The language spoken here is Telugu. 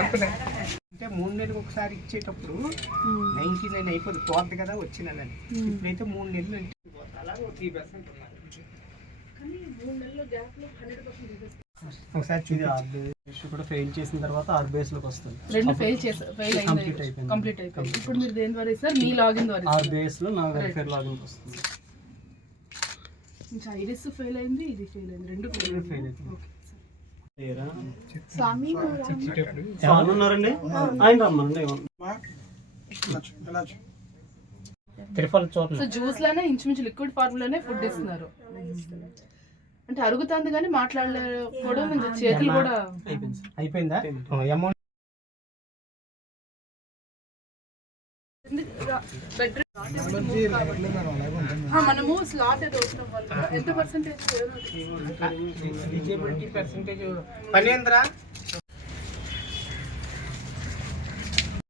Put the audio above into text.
అంటే 3 నెలలకు ఒకసారి ఇచ్చేటప్పుడు 99 అయిపోతుంది, పోద్ది కదా వచ్చిన నెలని. ఇప్పుడైతే 3 నెలలు అంటే అలాగే 3% ఉన్నారు. ఒకసారి చూసి ఆర్బీఐ కూడా ఫెయిల్ చేసిన తర్వాత ఆర్బీఐస్ లోకి వస్తుంది. రెండు ఫెయిల్ కంప్లీట్ అయిపోయింది. ఇప్పుడు మీరు దేని ద్వారా సార్? మీ లాగిన్ ద్వారా ఆర్బీఐస్ లో నా వెరిఫైర్ లాగిన్ వస్తుంది. ఇంకా ఐరిస్ ఫెయిల్ అయింది, ఇది ఫెయిల్ అయింది, రెండు ఫెయిల్ అయింది. స్వామి ఉన్నారండి, ఆయన రమ్మనండి. సో జ్యూస్ లోనే ఇంచుమించు లిక్విడ్ ఫార్ములానే ఫుడ్ ఇస్తున్నారు. అంటే అరుగుతుంది కానీ మాట్లాడలేకపోవడం, చేతులు కూడా అయిపోయిందా? అమౌంట్ మనము స్లాట్ వేసిన వాళ్ళు ఎంత పర్సెంటేజ్ ఎలిజిబిలిటీ పర్సెంటేజ్ 12